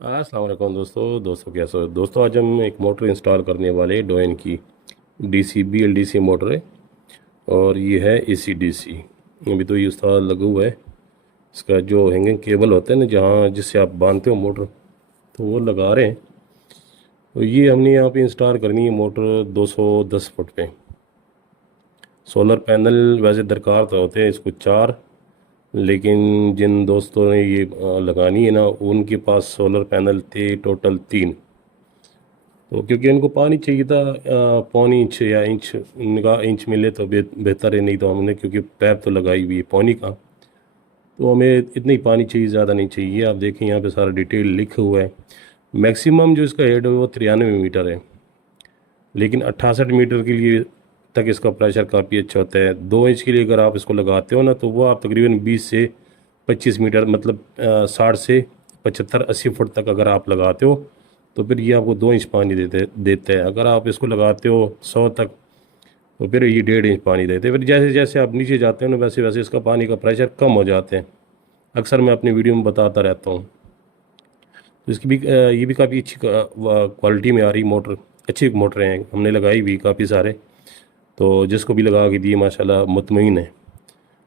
अस्सलाम वालेकुम दोस्तों कैसे हो दोस्तों। आज हम एक मोटर इंस्टॉल करने वाले हैं डोइन की डीसी BLDC मोटर है। और ये है AC/DC। अभी तो ये उसका लगा हुआ है। इसका जो हैंगिंग केबल होता है ना, जहाँ जिससे आप बांधते हो मोटर, तो वो लगा रहे हैं। तो ये हमने यहाँ पे इंस्टॉल करनी है मोटर 210 फुट पे। सोलर पैनल वैसे दरकार तो होते हैं इसको 4, लेकिन जिन दोस्तों ने ये लगानी है ना, उनके पास सोलर पैनल थे टोटल 3। तो क्योंकि इनको पानी चाहिए था 1.25 इंच या इंच, इनका इंच मिले तो बेहतर है। नहीं तो हमने, क्योंकि पैप तो लगाई हुई है पानी का, तो हमें इतना ही पानी चाहिए, ज़्यादा नहीं चाहिए। आप देखें यहाँ पे सारा डिटेल लिखा हुआ है। मैक्सिमम जो इसका हेड है वो 93 मीटर है, लेकिन 68 मीटर के लिए तक इसका प्रेशर काफ़ी अच्छा होता है। 2 इंच के लिए अगर आप इसको लगाते हो ना, तो वो आप तकरीबन 20 से 25 मीटर, मतलब 60 से 75-80 फुट तक अगर आप लगाते हो, तो फिर ये आपको 2 इंच पानी देते हैं। अगर आप इसको लगाते हो 100 तक, तो फिर ये 1.5 इंच पानी देते हैं। फिर जैसे जैसे आप नीचे जाते हो ना, वैसे वैसे इसका पानी का प्रेशर कम हो जाते हैं। अक्सर मैं अपनी वीडियो में बताता रहता हूँ। तो इसकी भी ये भी काफ़ी अच्छी क्वालिटी में आ रही मोटर। अच्छी मोटर हैं, हमने लगाई भी काफ़ी सारे। तो जिसको भी लगा के दिए माशाल्लाह मुतमईन है।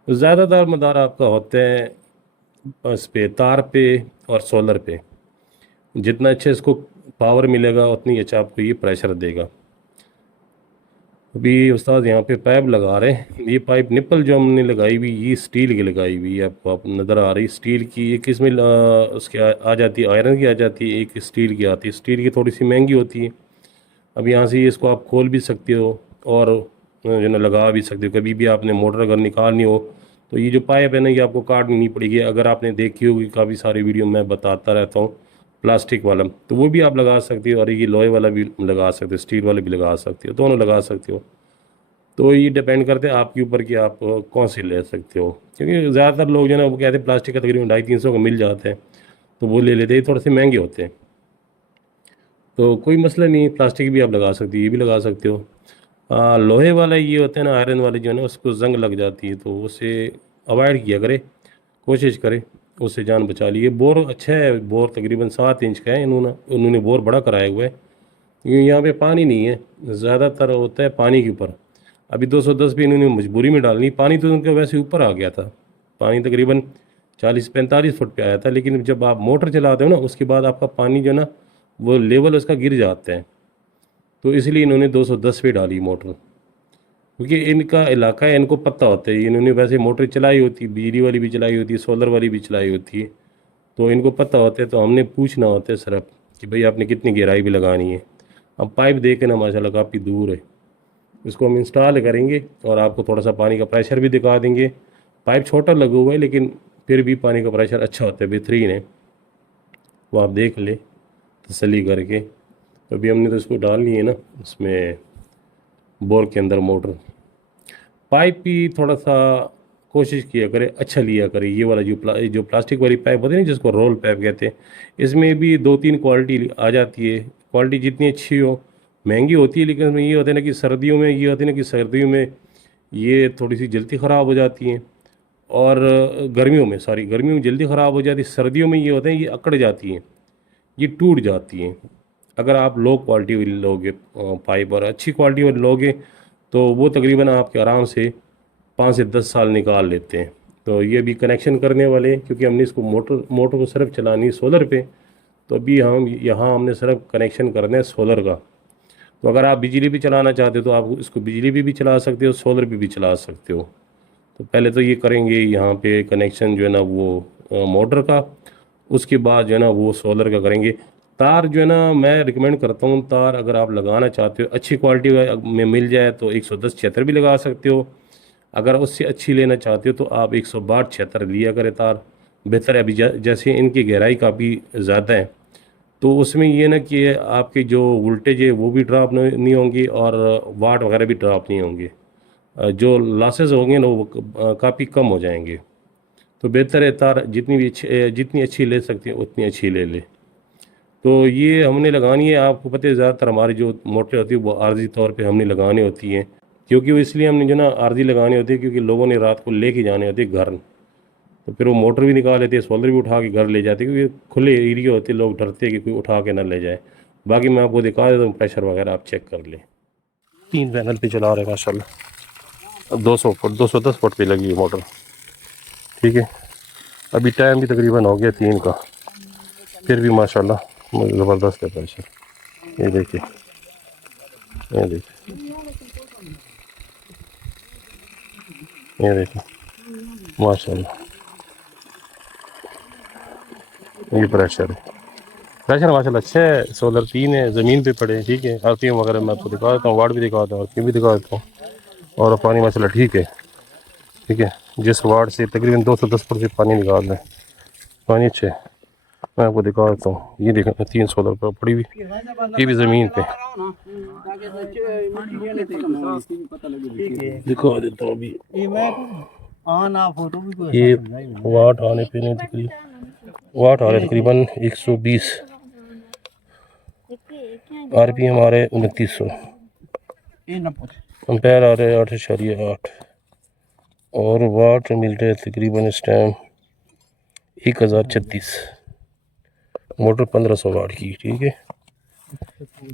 तो ज़्यादातर मदार आपका होते हैं इस पे, तार पे और सोलर पे। जितना अच्छा इसको पावर मिलेगा, उतनी अच्छा आपको ये प्रेशर देगा। अभी उस्ताद यहाँ पे पाइप लगा रहे हैं। ये पाइप निप्पल जो हमने लगाई हुई, ये स्टील की लगाई हुई है। आपको आप नज़र आ रही स्टील की। एक इसमें उसके आ जाती है, आयरन की आ जाती है, एक स्टील की आती है। स्टील की थोड़ी सी महंगी होती है। अब यहाँ से इसको आप खोल भी सकते हो और जो है ना लगा भी सकते हो। कभी भी आपने मोटर अगर निकालनी हो, तो ये जो पाइप है ना, ये आपको काटनी नहीं पड़ेगी। अगर आपने देखी होगी काफ़ी सारी वीडियो में बताता रहता हूँ, प्लास्टिक वाला, तो वो भी आप लगा सकते हो। और ये लोहे वाला भी लगा सकते हो, स्टील वाला भी लगा सकते हो, दोनों लगा सकते हो। तो ये डिपेंड करते हैं आपके ऊपर कि आप कौन सी ले सकते हो। क्योंकि ज़्यादातर लोग जो है ना, वो कहते हैं प्लास्टिक का तकरीबन 250-300 का मिल जाते हैं, तो वो ले लेते हैं। ये थोड़े से महंगे होते हैं। तो कोई मसला नहीं, प्लास्टिक भी आप लगा सकते हो, ये भी लगा सकते हो। लोहे वाला ये होता है ना, आयरन वाले जो है ना, उसको जंग लग जाती है, तो उसे अवॉइड किया करे, कोशिश करे, उससे जान बचा लिए। बोर अच्छा है, बोर तकरीबन 7 इंच का है। इन्होंने उन्होंने बोर बड़ा कराया हुआ है, क्योंकि यहाँ पे पानी नहीं है। ज़्यादातर होता है पानी के ऊपर। अभी 210 भी इन्होंने मजबूरी में डालनी। पानी तो उनका वैसे ऊपर आ गया था। पानी तकरीबन 40-45 फुट पे आया था, लेकिन जब आप मोटर चलाते हो ना, उसके बाद आपका पानी जो है ना, वो लेवल उसका गिर जाता है। तो इसलिए इन्होंने 210 पे डाली मोटर, क्योंकि इनका इलाका है, इनको पता होता है। इन्होंने वैसे मोटर चलाई होती, बिजली वाली भी चलाई होती है, सोलर वाली भी चलाई होती है, तो इनको पता होता है। तो हमने पूछना होता है सिर्फ कि भाई आपने कितनी गहराई भी लगानी है। अब पाइप देखे ना, माशाल्लाह काफ़ी दूर है। इसको हम इंस्टॉल करेंगे और आपको थोड़ा सा पानी का प्रेशर भी दिखा देंगे। पाइप छोटा लगा हुआ है, लेकिन फिर भी पानी का प्रेशर अच्छा होता है, बेहतरीन है। वो आप देख ले तसल्ली करके। तो अभी हमने तो इसको डालनी है ना, इसमें बोर के अंदर मोटर। पाइप भी थोड़ा सा कोशिश किया करे, अच्छा लिया करे। ये वाला जो प्लास्टिक वाली पाइप होती है ना, जिसको रोल पाइप कहते हैं, इसमें भी 2-3 क्वालिटी आ जाती है। क्वालिटी जितनी अच्छी हो, महंगी होती है, लेकिन इसमें ये होता है ना कि सर्दियों में ये होता है ना कि सर्दियों में ये थोड़ी सी जल्दी ख़राब हो जाती हैं। और गर्मियों में जल्दी ख़राब हो जाती है। सर्दियों में ये होता है, ये अकड़ जाती हैं, ये टूट जाती हैं। अगर आप लो क्वालिटी वाली लोगे पाइप, और अच्छी क्वालिटी वाली लोगे, तो वो तकरीबन आपके आराम से 5 से 10 साल निकाल लेते हैं। तो ये भी कनेक्शन करने वाले हैं, क्योंकि हमने इसको मोटर मोटर को सिर्फ चलानी है सोलर पे। तो अभी हम यहाँ हमने सिर्फ कनेक्शन करना है सोलर का। तो अगर आप बिजली भी चलाना चाहते हो, तो आप इसको बिजली भी चला सकते हो, सोलर पे भी चला सकते हो। तो पहले तो ये करेंगे यहाँ पे कनेक्शन जो है ना, वो मोटर का। उसके बाद जो है ना, वो सोलर का करेंगे। तार जो है ना, मैं रिकमेंड करता हूँ, तार अगर आप लगाना चाहते हो अच्छी क्वालिटी में मिल जाए, तो 110-76 भी लगा सकते हो। अगर उससे अच्छी लेना चाहते हो, तो आप 162-76 लिया करें तार, बेहतर है। अभी जैसे इनकी गहराई काफ़ी ज़्यादा है, तो उसमें ये ना कि आपके जो वोल्टेज है वो भी ड्रॉप नहीं होंगी, और वाट वगैरह भी ड्रॉप नहीं होंगे। जो लॉसेस होंगे ना, वो काफ़ी कम हो जाएंगे। तो बेहतर है तार जितनी अच्छी ले सकते हैं उतनी अच्छी ले ले। तो ये हमने लगानी है। आपको पता है, ज़्यादातर हमारी जो मोटर होती है वो आर्जी तौर पे हमने लगानी होती हैं। क्योंकि वो इसलिए हमने जो ना आर्जी लगानी होती है, क्योंकि लोगों ने रात को लेके जाने होते हैं घर। तो फिर वो मोटर भी निकाल लेते, सोलर भी उठा के घर ले जाते, क्योंकि खुले एरिया होते, लोग डरते कि कोई उठा के ना ले जाए। बाकी मैं आपको दिखा देता हूँ, प्रेशर वगैरह आप चेक कर लें। 3 पैनल पे चला रहे हैं माशाल्लाह। 200 फुट 210 फुट पे लगी है मोटर, ठीक है। अभी टाइम भी तकरीबन हो गया 3 का, फिर भी माशाल्लाह ज़बरदस्त है प्रेशर। ये देखिए, ये देखिए, ये देखिए माशाल्लाह, ये प्रेशर है। प्रेशर माशाल्लाह अच्छा है। सोलर 3 है, ज़मीन पे पड़े हैं, ठीक है। आरपीएम वगैरह मैं आपको दिखा देता हूँ, वाट भी दिखा देता हूँ, आरपीएम भी दिखा देता हूँ। और पानी माशाल्लाह ठीक है, ठीक है। जिस वाट से तकरीबन 210 फुट से पानी निकाल रहे हैं, पानी अच्छे है। मैं आपको दिखा देता हूँ, ये देखा 3 सोलर पर पड़ी हुई, ये भी ज़मीन पे दिखा देता हूँ। अभी ये वाट आने पे नहीं, तकरीबन वाट आ रहे तकरीबन 120, आरपीएम आ रहे 2900, एम्पेयर आ रहे 8.8 और वाट मिल रहे तकरीबन इस टाइम 1036। मोटर 1500 वाट की, ठीक है।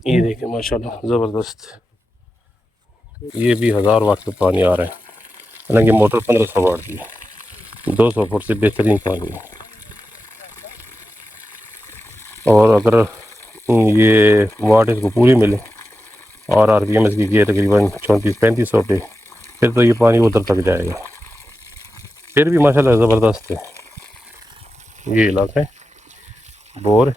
ये देखें माशाल्लाह ज़बरदस्त, ये भी 1000 वाट का पानी आ रहा है, हालांकि मोटर 1500 वाट की, 200 फुट से बेहतरीन पानी है। और अगर ये वाट इसको पूरी मिले और आरपीएम इसकी की तकरीबन 34-3500 पे, फिर तो ये पानी उधर तक जाएगा। फिर भी माशाल्लाह ज़बरदस्त है। ये इलाका है, बोर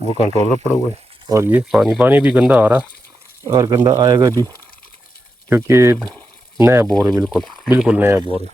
वो कंट्रोलर पड़ा हुआ है, और ये पानी भी गंदा आ रहा और गंदा आएगा भी, क्योंकि नया बोर है, बिल्कुल नया बोर है।